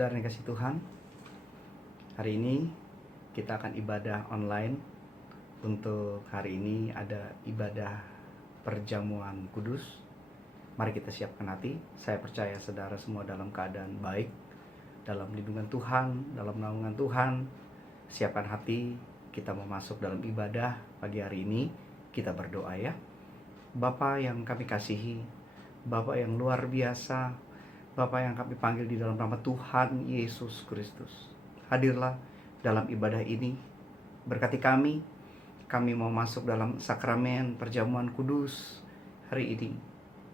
saudara yang kasih Tuhan, hari ini kita akan ibadah online. Untuk hari ini ada ibadah perjamuan kudus. Mari kita siapkan hati. Saya percaya saudara semua dalam keadaan baik, dalam lindungan Tuhan, dalam naungan Tuhan. Siapkan hati, kita mau masuk dalam ibadah pagi hari ini. Kita berdoa ya. Bapa yang kami kasihi, Bapa yang luar biasa, Bapa yang kami panggil di dalam nama Tuhan Yesus Kristus, hadirlah dalam ibadah ini. Berkati kami mau masuk dalam sakramen perjamuan kudus hari ini.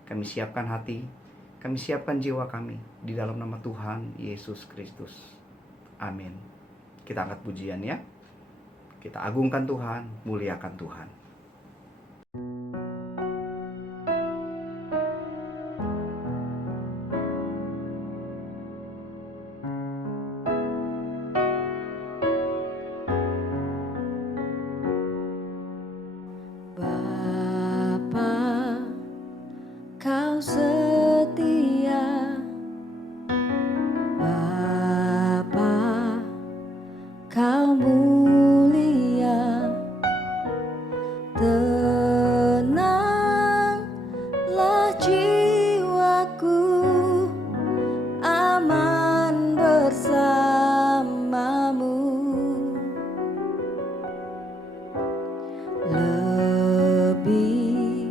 Kami siapkan hati, kami siapkan jiwa kami di dalam nama Tuhan Yesus Kristus. Amin. Kita angkat pujian ya. Kita agungkan Tuhan, muliakan Tuhan. Lebih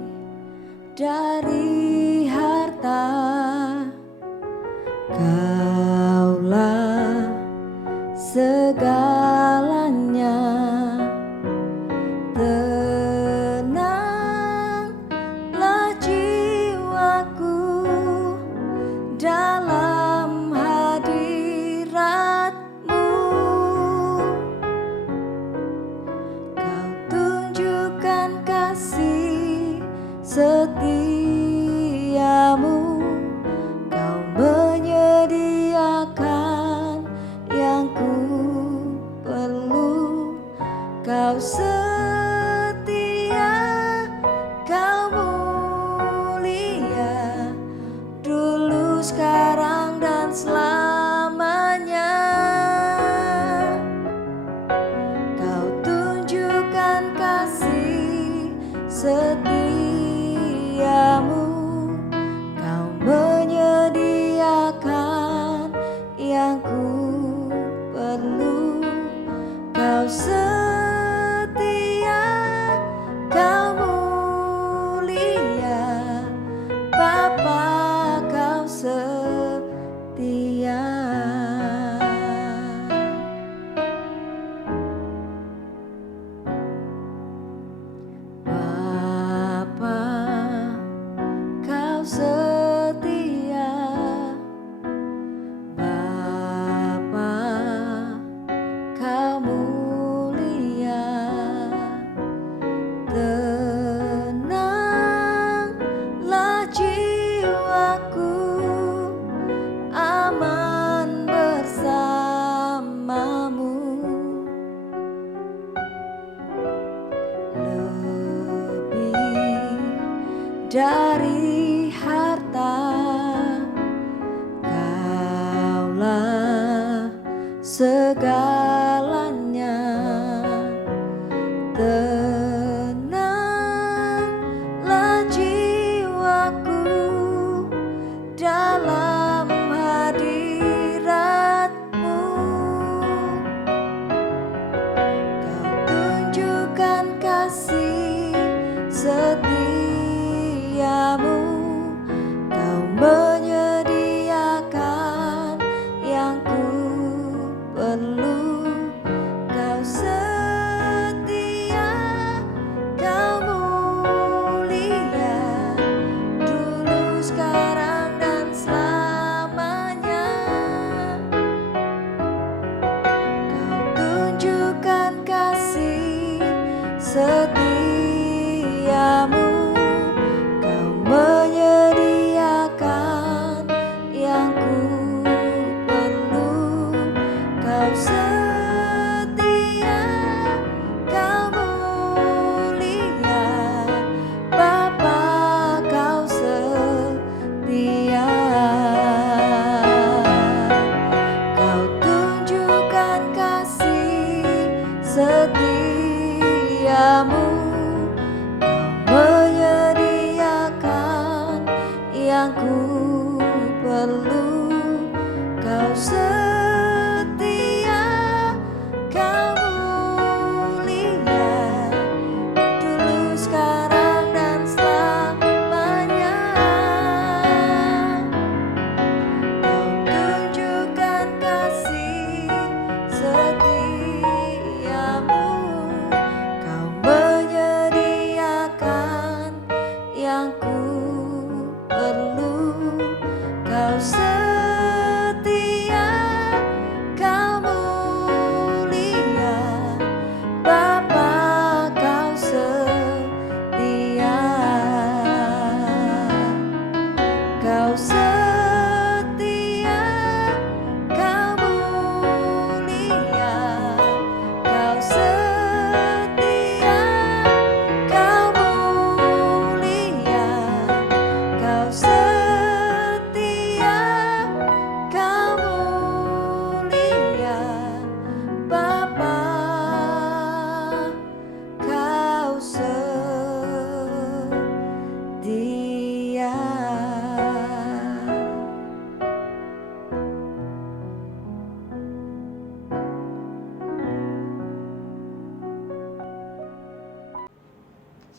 dari harta, Kaulah segalanya. Tenanglah jiwaku dalam hadirat-Mu. Kau tunjukkan kasih setiamu, Kau menyediakan yang ku perlu. Kau setia, Kau mulia, dulu, sekarang, dan selamanya. Kau tunjukkan kasih setiamu, Kau menyediakan yang ku perlu. Kau setia, Kau mulia, Bapa, Kau setia. Bapa, Kau setia. Bapa, Kau mulia. Tenanglah jiwaku, aman bersama-Mu. Lebih dari harta, Kaulah segalanya. Tenanglah jiwaku dalam hadirat-Mu. Kau tunjukkan kasih setiamu, Kau menyediakan yang ku perlu. Kau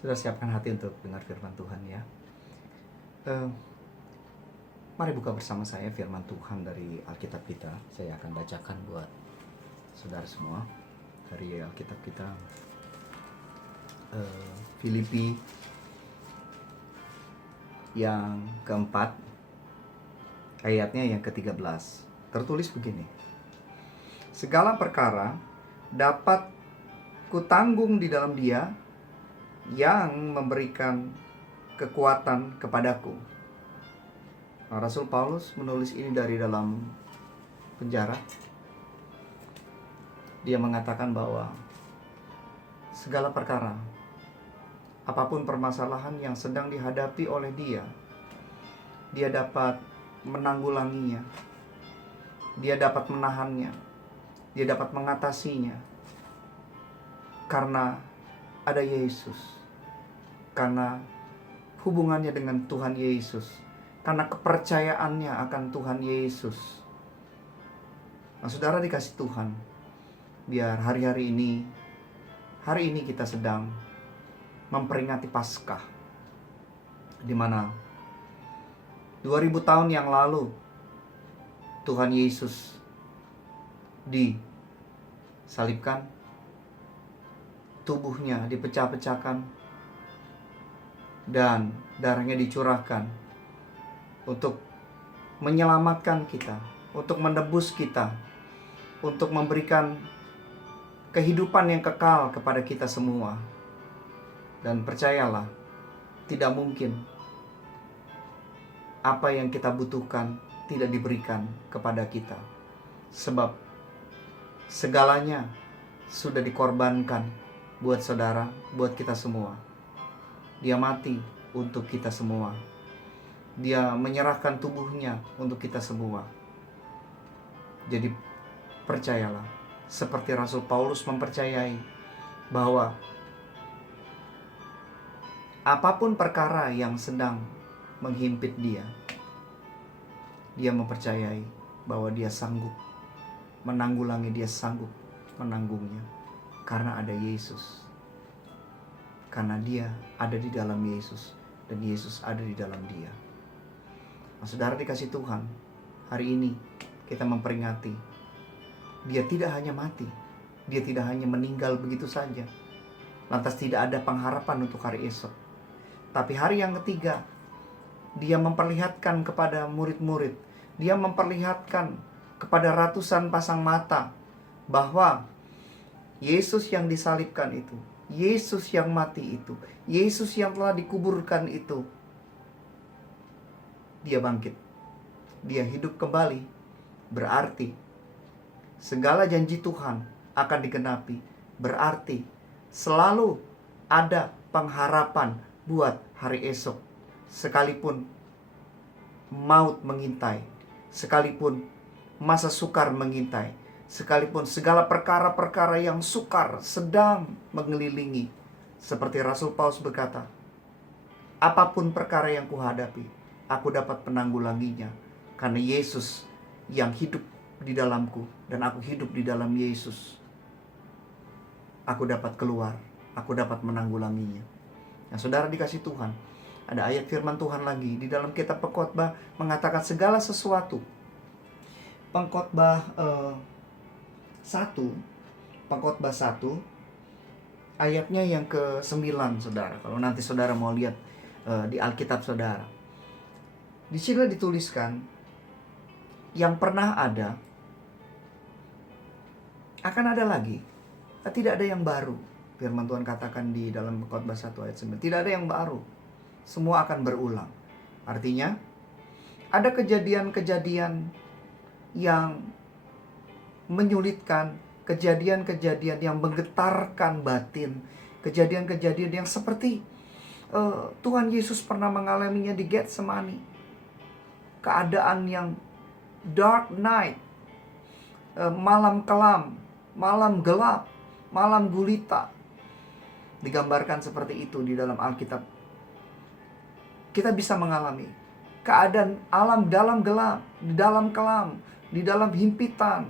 Sudah siapkan hati untuk dengar firman Tuhan ya. Mari buka bersama saya firman Tuhan dari Alkitab kita. Saya akan bacakan buat saudara semua dari Alkitab kita. Filipi yang keempat, ayatnya yang ke-13. Tertulis begini: segala perkara dapat kutanggung di dalam Dia yang memberikan kekuatan kepadaku. Nah, Rasul Paulus menulis ini dari dalam penjara. Dia mengatakan bahwa segala perkara, apapun permasalahan yang sedang dihadapi oleh dia dapat menanggulanginya, dia dapat menahannya, dia dapat mengatasinya, karena ada Yesus, karena hubungannya dengan Tuhan Yesus, karena kepercayaannya akan Tuhan Yesus. Nah, saudara dikasih Tuhan, biar hari ini kita sedang memperingati Paskah, di mana 2000 tahun yang lalu Tuhan Yesus disalibkan, tubuhnya dipecah-pecahkan, dan darahnya dicurahkan untuk menyelamatkan kita, untuk menebus kita, untuk memberikan kehidupan yang kekal kepada kita semua. Dan percayalah, tidak mungkin apa yang kita butuhkan tidak diberikan kepada kita, sebab segalanya sudah dikorbankan buat saudara, buat kita semua. Dia mati untuk kita semua. Dia menyerahkan tubuhnya untuk kita semua. Jadi percayalah, seperti Rasul Paulus mempercayai bahwa apapun perkara yang sedang menghimpit dia mempercayai bahwa dia sanggup menanggulangi, dia sanggup menanggungnya, karena ada Yesus. Karena dia ada di dalam Yesus, dan Yesus ada di dalam dia. Nah, saudara dikasih Tuhan, hari ini kita memperingati dia tidak hanya mati, dia tidak hanya meninggal begitu saja, lantas tidak ada pengharapan untuk hari esok. Tapi hari yang ketiga, dia memperlihatkan kepada murid-murid, dia memperlihatkan kepada ratusan pasang mata bahwa Yesus yang disalibkan itu, Yesus yang mati itu, Yesus yang telah dikuburkan itu, dia bangkit, dia hidup kembali. Berarti segala janji Tuhan akan digenapi. Berarti selalu ada pengharapan buat hari esok. Sekalipun maut mengintai, sekalipun masa sukar mengintai, sekalipun segala perkara-perkara yang sukar sedang mengelilingi. Seperti Rasul Paulus berkata, apapun perkara yang kuhadapi, aku dapat menanggulanginya, karena Yesus yang hidup di dalamku, dan aku hidup di dalam Yesus. Aku dapat keluar, aku dapat menanggulanginya. Nah, saudara dikasih Tuhan, ada ayat firman Tuhan lagi di dalam kitab Pengkhotbah mengatakan segala sesuatu. Pengkhotbah 1 ayatnya yang ke-9, saudara. Kalau nanti saudara mau lihat di Alkitab saudara, di sini dituliskan yang pernah ada akan ada lagi. Tidak ada yang baru. Firman Tuhan katakan di dalam Pengkhotbah 1 ayat 9. Tidak ada yang baru. Semua akan berulang. Artinya ada kejadian-kejadian yang menyulitkan, kejadian-kejadian yang menggetarkan batin, kejadian-kejadian yang seperti Tuhan Yesus pernah mengalaminya di Getsemani. Keadaan yang dark night, malam kelam, malam gelap, malam gulita, digambarkan seperti itu di dalam Alkitab. Kita bisa mengalami keadaan alam dalam gelap, di dalam kelam, di dalam himpitan,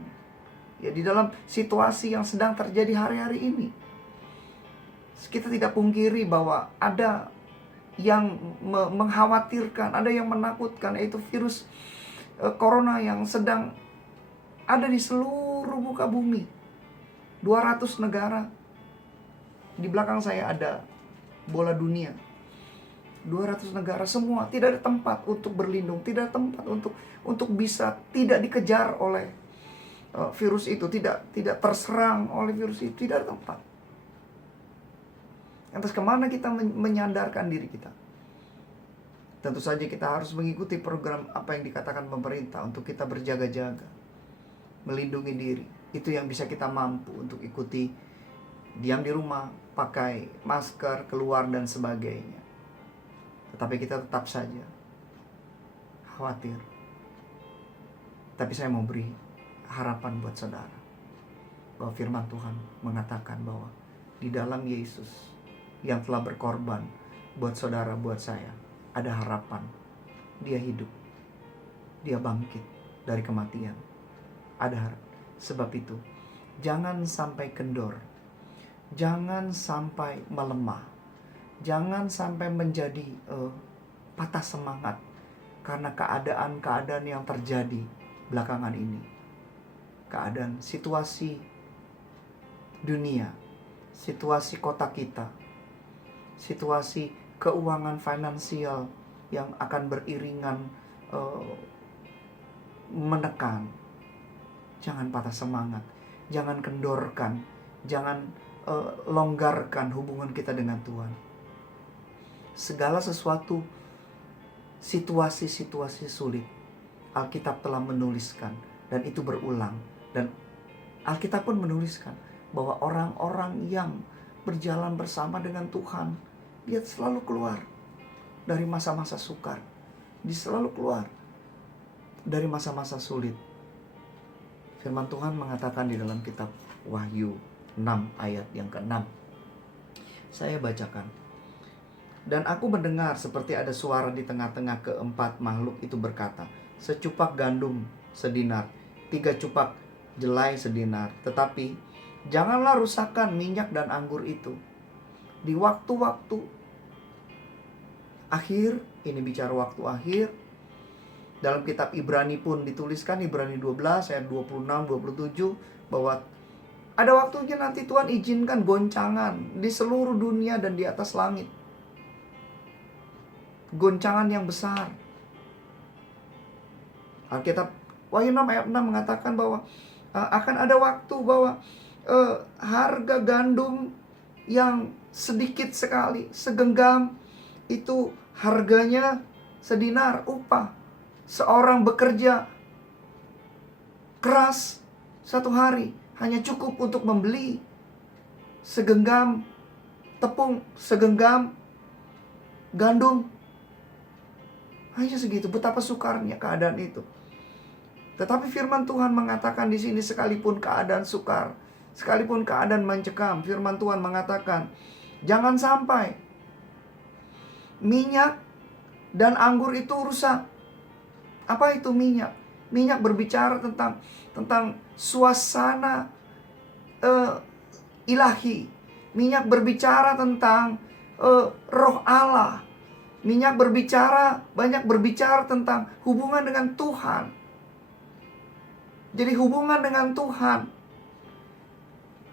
ya, di dalam situasi yang sedang terjadi hari-hari ini. Kita tidak pungkiri bahwa ada yang mengkhawatirkan, ada yang menakutkan, yaitu virus corona yang sedang ada di seluruh muka bumi. 200 negara. Di belakang saya ada bola dunia. 200 negara semua, tidak ada tempat untuk berlindung, tidak ada tempat untuk bisa tidak dikejar oleh virus itu, tidak terserang oleh virus itu, tidak ada tempat. Lantas kemana kita menyandarkan diri kita? Tentu saja kita harus mengikuti program apa yang dikatakan pemerintah untuk kita berjaga-jaga, melindungi diri. Itu yang bisa kita mampu untuk ikuti. Diam di rumah, pakai masker, keluar dan sebagainya. Tetapi kita tetap saja khawatir. Tapi saya mau beri harapan buat saudara, bahwa firman Tuhan mengatakan bahwa di dalam Yesus yang telah berkorban buat saudara, buat saya, ada harapan. Dia hidup, dia bangkit dari kematian. Ada harapan. Sebab itu, jangan sampai kendor, jangan sampai melemah, jangan sampai menjadi patah semangat karena keadaan-keadaan yang terjadi belakangan ini. Keadaan situasi dunia, situasi kota kita, situasi keuangan finansial yang akan beriringan menekan. Jangan patah semangat, jangan kendorkan, jangan longgarkan hubungan kita dengan Tuhan. Segala sesuatu, situasi-situasi sulit, Alkitab telah menuliskan, dan itu berulang. Dan Alkitab pun menuliskan bahwa orang-orang yang berjalan bersama dengan Tuhan, dia selalu keluar dari masa-masa sukar. Dia selalu keluar dari masa-masa sulit. Firman Tuhan mengatakan di dalam kitab Wahyu 6 ayat yang ke-6. Saya bacakan. Dan aku mendengar seperti ada suara di tengah-tengah keempat makhluk itu berkata, secupak gandum sedinar, 3 cupak jelai sedinar. Tetapi janganlah rusakkan minyak dan anggur itu. Di waktu-waktu akhir, ini bicara waktu akhir. Dalam kitab Ibrani pun dituliskan, Ibrani 12 ayat 26-27, bahwa ada waktunya nanti Tuhan izinkan goncangan di seluruh dunia dan di atas langit. Goncangan yang besar. Alkitab Wahyu 6 ayat 6 mengatakan bahwa akan ada waktu bahwa harga gandum yang sedikit sekali, segenggam, itu harganya sedinar upah. Seorang bekerja keras 1 hari hanya cukup untuk membeli segenggam tepung, segenggam gandum. Hanya segitu. Betapa sukarnya keadaan itu. Tetapi firman Tuhan mengatakan di sini, sekalipun keadaan sukar, sekalipun keadaan mencekam, firman Tuhan mengatakan, jangan sampai minyak dan anggur itu rusak. Apa itu minyak? Minyak berbicara tentang suasana ilahi. Minyak berbicara tentang roh Allah. Minyak banyak berbicara tentang hubungan dengan Tuhan. Jadi hubungan dengan Tuhan,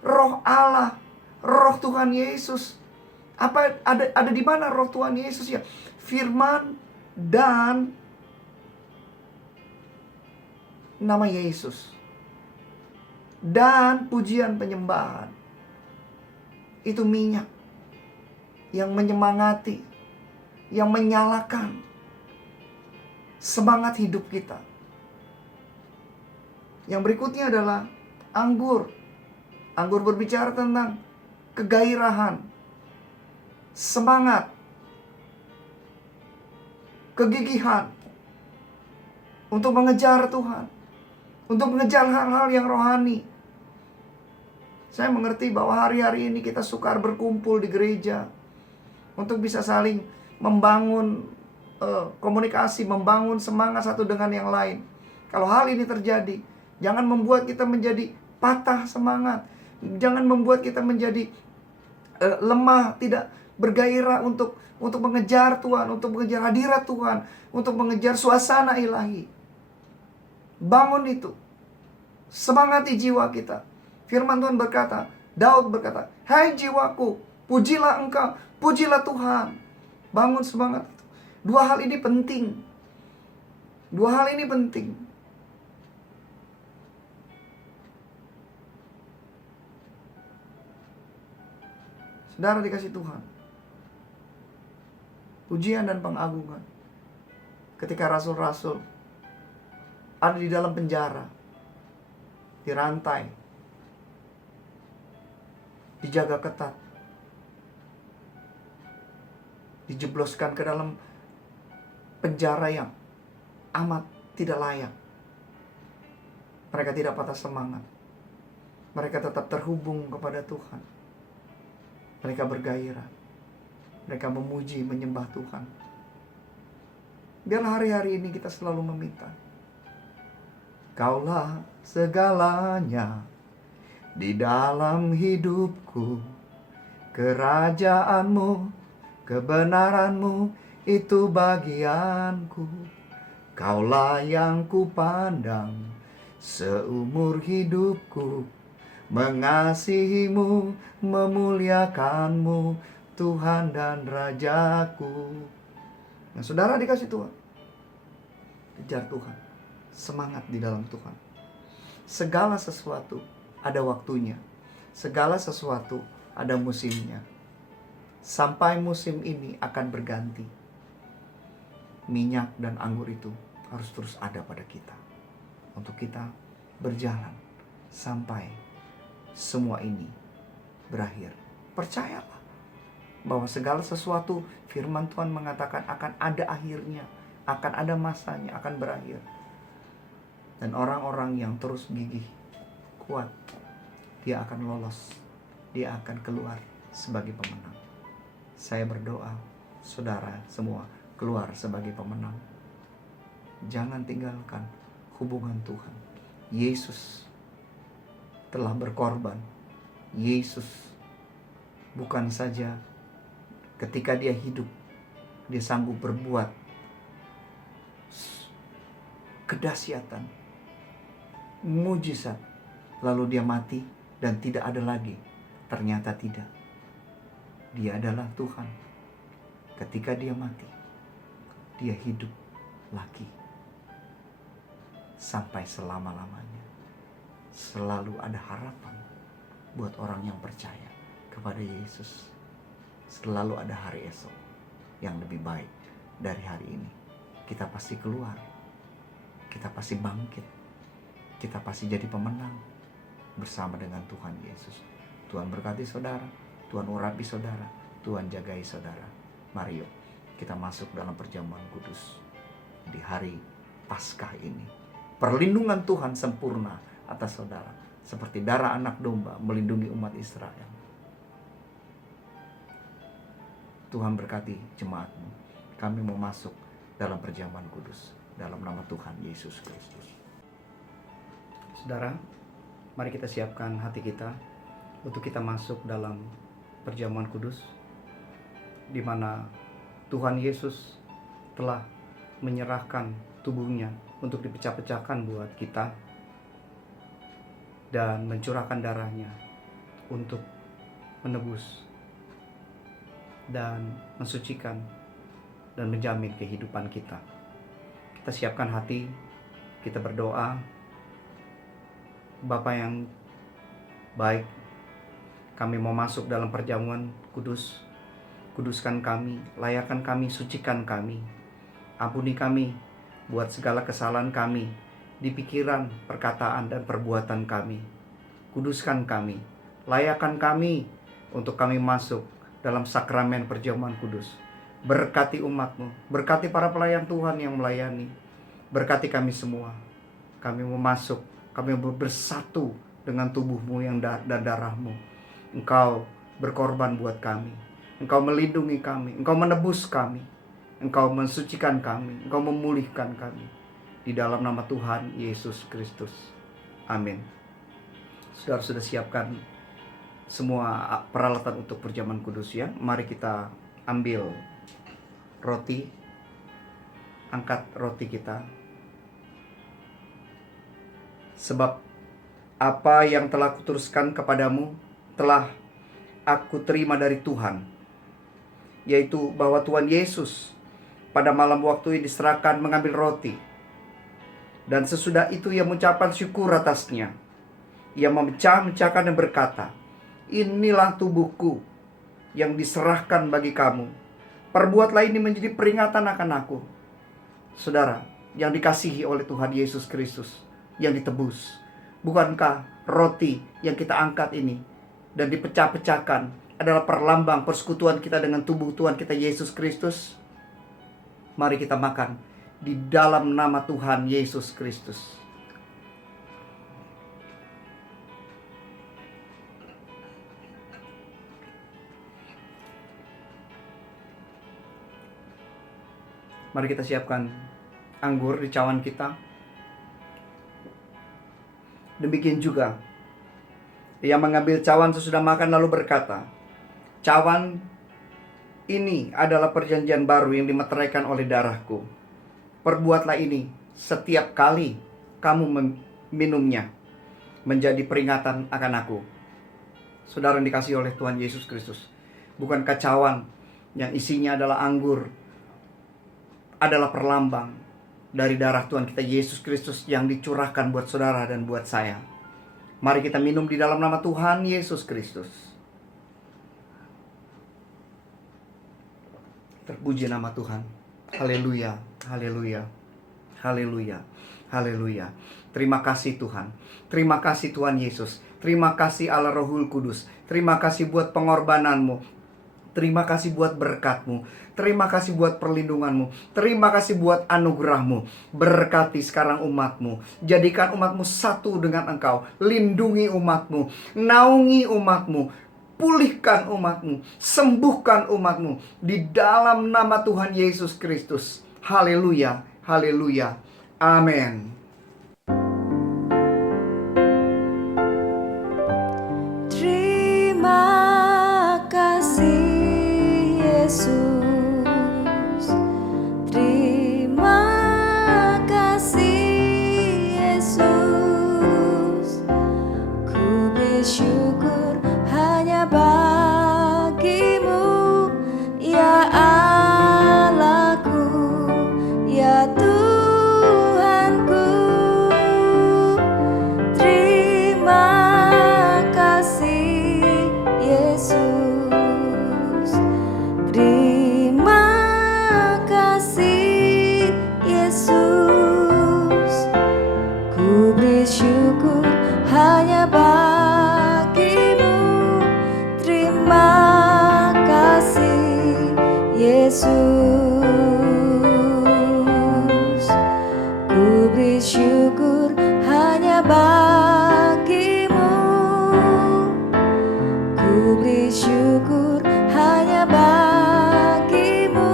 roh Allah, roh Tuhan Yesus. Apa ada di mana roh Tuhan Yesus ya? Firman dan nama Yesus dan pujian penyembahan. Itu minyak yang menyemangati, yang menyalakan semangat hidup kita. Yang berikutnya adalah anggur. Anggur berbicara tentang kegairahan, semangat, kegigihan untuk mengejar Tuhan, untuk mengejar hal-hal yang rohani. Saya mengerti bahwa hari-hari ini kita sukar berkumpul di gereja untuk bisa saling membangun komunikasi, membangun semangat satu dengan yang lain. Kalau hal ini terjadi, jangan membuat kita menjadi patah semangat. Jangan membuat kita menjadi lemah, tidak bergairah untuk mengejar Tuhan, untuk mengejar hadirat Tuhan, untuk mengejar suasana ilahi. Bangun itu. Semangati jiwa kita. Firman Tuhan berkata, Daud berkata, "Hai jiwaku, pujilah Engkau, pujilah Tuhan." Bangun semangat itu. Dua hal ini penting. Dua hal ini penting. Saudara dikasih Tuhan, pujian dan pengagungan. Ketika rasul-rasul ada di dalam penjara, dirantai, dijaga ketat, dijebloskan ke dalam penjara yang amat tidak layak. Mereka tidak patah semangat. Mereka tetap terhubung kepada Tuhan. Mereka bergairah. Mereka memuji, menyembah Tuhan. Biarlah hari-hari ini kita selalu meminta, Kaulah segalanya di dalam hidupku. Kerajaanmu, kebenaranmu, itu bagianku. Kaulah yang kupandang seumur hidupku. Mengasihimu, memuliakanmu, Tuhan dan Rajaku. Nah, saudara dikasih Tuhan, kejar Tuhan, semangat di dalam Tuhan. Segala sesuatu ada waktunya, segala sesuatu ada musimnya. Sampai musim ini akan berganti, minyak dan anggur itu harus terus ada pada kita, untuk kita berjalan sampai semua ini berakhir. Percayalah bahwa segala sesuatu, firman Tuhan mengatakan akan ada akhirnya, akan ada masanya, akan berakhir. Dan orang-orang yang terus gigih, kuat, dia akan lolos, dia akan keluar sebagai pemenang. Saya berdoa, saudara semua keluar sebagai pemenang. Jangan tinggalkan hubungan Tuhan. Yesus telah berkorban. Yesus bukan saja ketika dia hidup, dia sanggup berbuat kedahsyatan, mujizat, lalu dia mati dan tidak ada lagi. Ternyata tidak. Dia adalah Tuhan. Ketika dia mati, dia hidup lagi sampai selama-lamanya. Selalu ada harapan buat orang yang percaya kepada Yesus. Selalu ada hari esok yang lebih baik dari hari ini. Kita pasti keluar, kita pasti bangkit, kita pasti jadi pemenang bersama dengan Tuhan Yesus. Tuhan berkati saudara, Tuhan urapi saudara, Tuhan jagai saudara. Mari yuk kita masuk dalam perjamuan kudus di hari Paskah ini. Perlindungan Tuhan sempurna atas saudara, seperti darah anak domba melindungi umat Israel. Tuhan berkati jemaatmu. Kami mau masuk dalam perjamuan kudus dalam nama Tuhan Yesus Kristus. Saudara, mari kita siapkan hati kita untuk kita masuk dalam perjamuan kudus, di mana Tuhan Yesus telah menyerahkan tubuhnya untuk dipecah-pecahkan buat kita dan mencurahkan darahnya untuk menebus dan mensucikan dan menjamin kehidupan kita. Kita siapkan hati, kita berdoa. Bapa yang baik, kami mau masuk dalam perjamuan kudus. Kuduskan kami, layakkan kami, sucikan kami. Ampuni kami buat segala kesalahan kami di pikiran, perkataan, dan perbuatan kami. Kuduskan kami, layakkan kami untuk kami masuk dalam sakramen perjamuan kudus. Berkati umat-Mu, berkati para pelayan Tuhan yang melayani, berkati kami semua. Kami mau masuk, kami mau bersatu dengan tubuh-Mu dan darah-Mu. Engkau berkorban buat kami, Engkau melindungi kami, Engkau menebus kami, Engkau mensucikan kami, Engkau memulihkan kami. Di dalam nama Tuhan Yesus Kristus. Amin. Saudara sudah siapkan semua peralatan untuk perjamuan kudus ya. Mari kita ambil roti, angkat roti kita. Sebab apa yang telah kuteruskan kepadamu telah aku terima dari Tuhan, yaitu bahwa Tuhan Yesus pada malam waktu yang diserahkan mengambil roti, dan sesudah itu ia mengucapkan syukur atasnya. Ia memecah-mecahkan dan berkata, "Inilah tubuhku yang diserahkan bagi kamu. Perbuatlah ini menjadi peringatan akan aku." Saudara yang dikasihi oleh Tuhan Yesus Kristus, yang ditebus, bukankah roti yang kita angkat ini dan dipecah-pecahkan adalah perlambang persekutuan kita dengan tubuh Tuhan kita Yesus Kristus? Mari kita makan di dalam nama Tuhan Yesus Kristus. Mari kita siapkan anggur di cawan kita. Demikian juga ia mengambil cawan sesudah makan lalu berkata, "Cawan ini adalah perjanjian baru yang dimeteraikan oleh darahku. Perbuatlah ini setiap kali kamu meminumnya, menjadi peringatan akan aku." Saudara yang dikasihi oleh Tuhan Yesus Kristus, bukankah cawan yang isinya adalah anggur adalah perlambang dari darah Tuhan kita Yesus Kristus yang dicurahkan buat saudara dan buat saya? Mari kita minum di dalam nama Tuhan Yesus Kristus. Terpuji nama Tuhan. Haleluya, haleluya, haleluya, haleluya. Terima kasih Tuhan. Terima kasih Tuhan Yesus. Terima kasih Allah Rohul Kudus. Terima kasih buat pengorbananmu. Terima kasih buat berkat-Mu. Terima kasih buat perlindungan-Mu. Terima kasih buat anugerah-Mu. Berkati sekarang umat-Mu. Jadikan umat-Mu satu dengan Engkau. Lindungi umat-Mu. Naungi umat-Mu. Pulihkan umat-Mu. Sembuhkan umat-Mu. Di dalam nama Tuhan Yesus Kristus. Haleluya. Haleluya. Amin. Terima kasih Yesus, terima kasih Yesus. Ku bersyukur hanya bagimu, ya Allahku, ya Tuhanku. Terima kasih Yesus. Terima kasih Yesus. Ku bersyukur hanya bagimu. Terima kasih Yesus. Ku bersyukur hanya bagimu. Ku bersyukur hanya bagimu.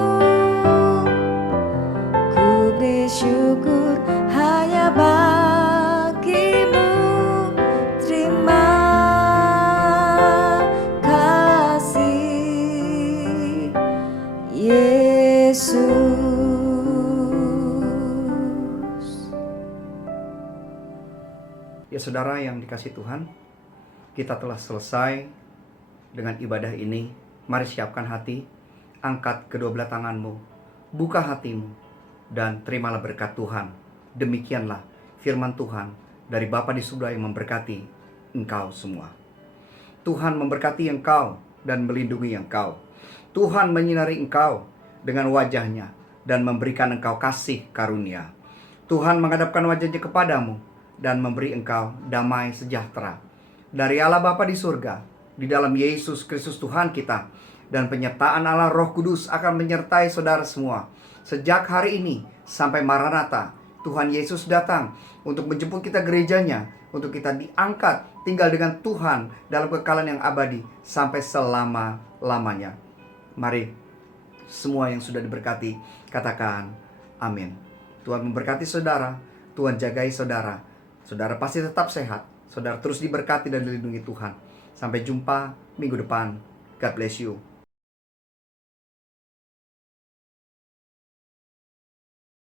Ku bersyukur hanya bagimu. Terima kasih Yesus. Ya saudara yang dikasihi Tuhan, kita telah selesai dengan ibadah ini. Mari siapkan hati, angkat kedua belah tanganmu, buka hatimu, dan terimalah berkat Tuhan. Demikianlah firman Tuhan dari Bapa di surga yang memberkati engkau semua. Tuhan memberkati engkau dan melindungi engkau. Tuhan menyinari engkau dengan wajahnya dan memberikan engkau kasih karunia. Tuhan menghadapkan wajahnya kepadamu dan memberi engkau damai sejahtera. Dari Allah Bapa di surga, di dalam Yesus Kristus Tuhan kita, dan penyertaan Allah Roh Kudus akan menyertai saudara semua. Sejak hari ini sampai Maranatha, Tuhan Yesus datang untuk menjemput kita gerejanya, untuk kita diangkat tinggal dengan Tuhan dalam kekekalan yang abadi sampai selama-lamanya. Mari semua yang sudah diberkati katakan amin. Tuhan memberkati saudara, Tuhan jagai saudara. Saudara pasti tetap sehat, saudara terus diberkati dan dilindungi Tuhan. Sampai jumpa minggu depan. God bless you.